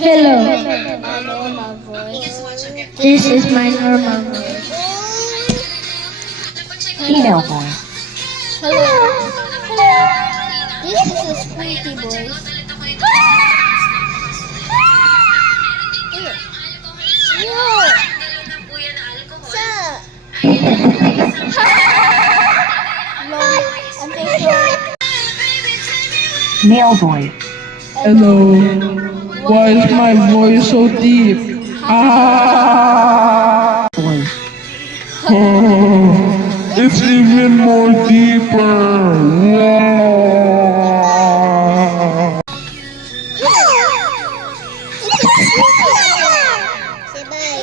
Hello, My normal voice. this is my normal voice. Female voice. Hello. This is a squeaky voice. Yo! Sa! Long, I'm so sorry. Male voice. Hello. Why is my voice so deep? Ah! Voice. Oh, it's even more deeper. Wow. Say bye.